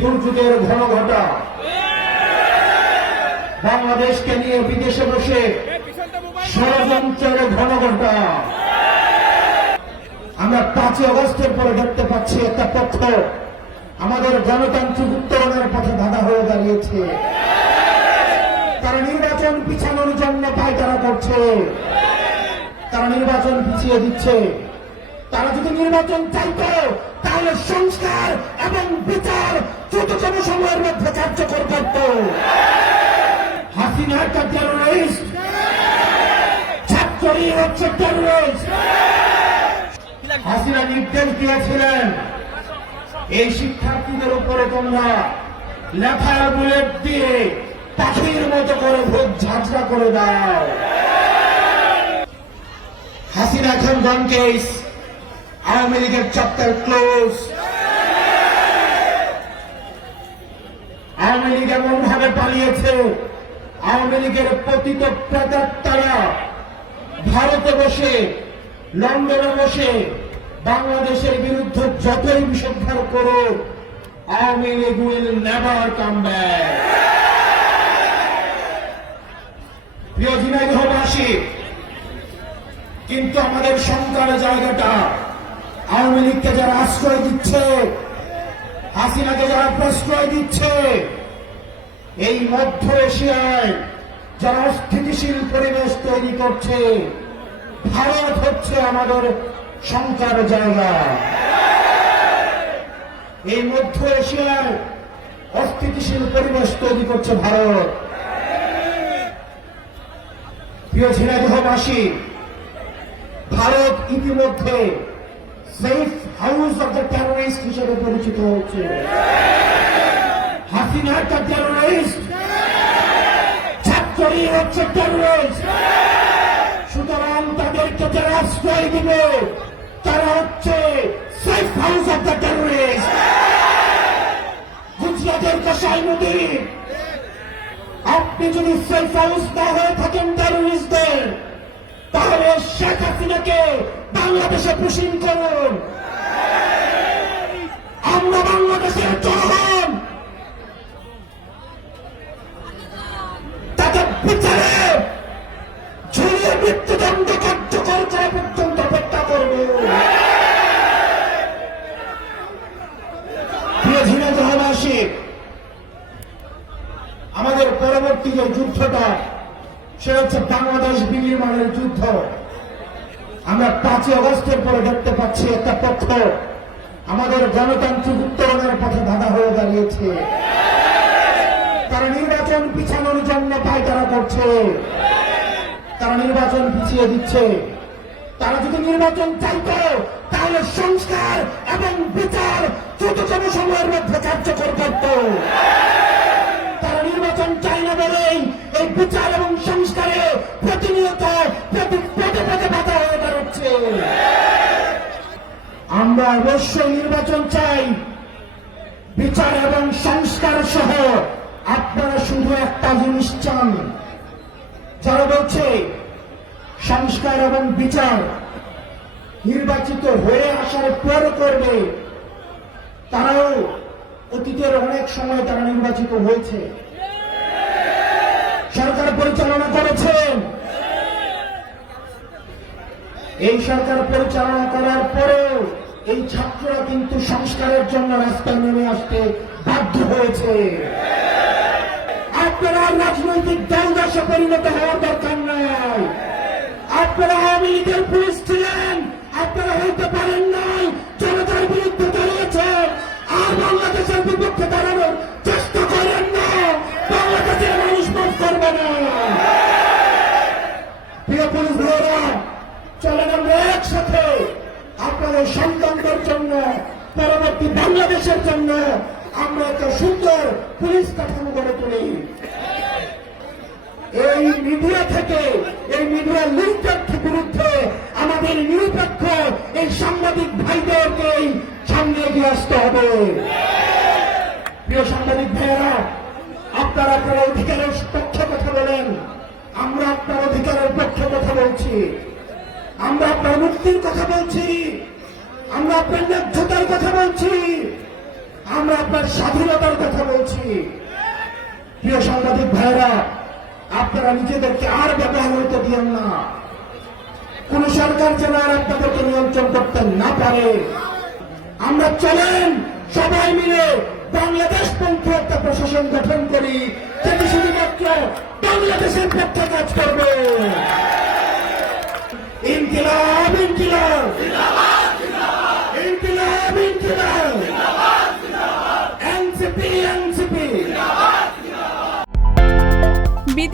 দুর্যোগের ঘন ঘটা। বাংলাদেশকে নিয়ে বিদেশে বসে ষড়যন্ত্রের ঘন ঘটা। আমরা পাঁচই অগস্টের পরে দেখতে পাচ্ছি একটা পক্ষ আমাদের গণতান্ত্রিক উত্তরণের পথে বাধা হয়ে দাঁড়িয়েছে। তারা নির্বাচন পিছানোর জন্য পায়তারা করছে। তারা নির্বাচন পিছিয়ে দিচ্ছে। তারা যদি নির্বাচন চাইতো, তাহলে সংস্কার এবং বিচার দ্রুততম সময়ের মধ্যে কার্যকর করত। হাসিনা একটা টেরোরিস্ট ছাত্রী হচ্ছে টেরোরিস্ট হাসিনা নির্দেশ দিয়েছিলেন, এই শিক্ষার্থীদের উপরে তোমরা লেখার বুলেট দিয়ে পাখির মতো করে ভোট ঝাঁঝরা করে দাও। হাসিনা এখন গন কেস আওয়ামী লীগের চ্যাপ্টার ক্লোজ আওয়ামী লীগ এমন ভাবে পালিয়েছে, আওয়ামী লীগের পতিত প্রেতাত্মারা ভারতে বসে, লন্ডনে বসে, বাংলাদেশের বিরুদ্ধে যতই বিষোদ্ধার করুক, Awami League will never come back প্রিয় ঝিনাইদহবাসী কিন্তু আমাদের সংকার জায়গাটা আওয়ামী লীগকে যারা আশ্রয় দিচ্ছে, হাসিনাকে যারা প্রশ্রয় দিচ্ছে, এই মধ্য এশিয়ায় যারা অস্থিতিশীল পরিবেশ তৈরি করছে, ভারত হচ্ছে আমাদের সংকার জায়গা। এই মধ্য এশিয়ায় অস্থিতিশীল পরিবেশ তৈরি করছে ভারত। প্রিয় ঝিনাইদহবাসী ভারত ইতিমধ্যে safe house of the terrorist হিসেবে পরিচিত হচ্ছে। হাসিনা একটা টেরোরিস্ট ছাত্রী হচ্ছে টেরোরিস্ট সুতরাং তাদেরকে যারা আশ্রয় দিবে, তারা হচ্ছে safe house of the terrorist গুজরাটের কষাই নদী। আপনি যদি সেফ হাউস না হয়ে থাকেন টেরোরিস্টদের তাহলে শেখ হাসিনাকে বাংলাদেশে পুষিন করুন। আমরা বাংলাদেশের বাংলাদেশ বিনির্মাণের যুদ্ধ। আমরা পাঁচই অগস্টের পরে দেখতে পাচ্ছি একটা পক্ষ আমাদের গণতান্ত্রিক উত্তরণের পথে বাধা হয়ে দাঁড়িয়েছে। তারা নির্বাচন পিছানোর জন্য পায়তারা করছে। তারা নির্বাচন পিছিয়ে দিচ্ছে। তারা যদি নির্বাচন চাইতো, তাহলে সংস্কার এবং বিচার দ্রুততম সময়ের মধ্যে কার্যকর করত। আমরা অবশ্যই নির্বাচন চাই। বিচার এবং সংস্কার সহ আপনারা শুধু একটা জিনিস চান। যারা বলছে সংস্কার এবং বিচার নির্বাচিত হয়ে আসার পর করবে, তারাও অতীতের অনেক সময় তারা নির্বাচিত হয়েছে। সরকার পরিচালনা করেছেন। এই সরকার পরিচালনা করার এই ছাত্ররা কিন্তু সংস্কারের জন্য রাস্তায় নেমে আসতে বাধ্য হয়েছে। আপনারা রাজনৈতিক দলদাসে পরিণত হওয়ার দরকার নাই। আপনারা আওয়ামী লীগের পুলিশ ছিলেন, আপনারা হইতে পারেন নাই, জনতার বিরুদ্ধে দাঁড়িয়েছেন আর বাংলাদেশের বিপক্ষে দাঁড়ানোর চেষ্টা করেন না, বাংলাদেশের মানুষ মাফ করবে না। প্রিয় পুলিশ আমরা একসাথে আপনাদের সন্তানদের জন্য, পরবর্তী বাংলাদেশের জন্য আমরা একটা সুন্দর পুলিশ কাঠামো গড়ে তুলি। এই মিডিয়া থেকে, এই মিডিয়া লিঙ্কের বিরুদ্ধে আমাদের নিরপেক্ষ এই সাংবাদিক ভাইদেরকেই সামনে এগিয়ে আসতে হবে। প্রিয় সাংবাদিক ভাইয়েরা, আপনারা আপনার অধিকারের পক্ষে কথা বলেন, আমরা আপনার অধিকারের পক্ষে কথা বলছি। আমরা আপনার মুক্তির কথা বলছি। আমরা আপনার ন্যায্যতার কথা বলছি। আমরা আপনার স্বাধীনতার কথা বলছি। প্রিয় সাংবাদিক ভাইরা আপনারা নিজেদেরকে আর ব্যবহার হইতে দিয়েন না। কোন সরকার যেন আর আপনাদেরকে নিয়ন্ত্রণ করতে না পারে। আমরা চলেন সবাই মিলে বাংলাদেশ পন্থী একটা প্রশাসন গঠন করি। যেটি শুধুমাত্র বাংলাদেশের পক্ষে কাজ করবে। ইনকিলাব ইনকিলাব।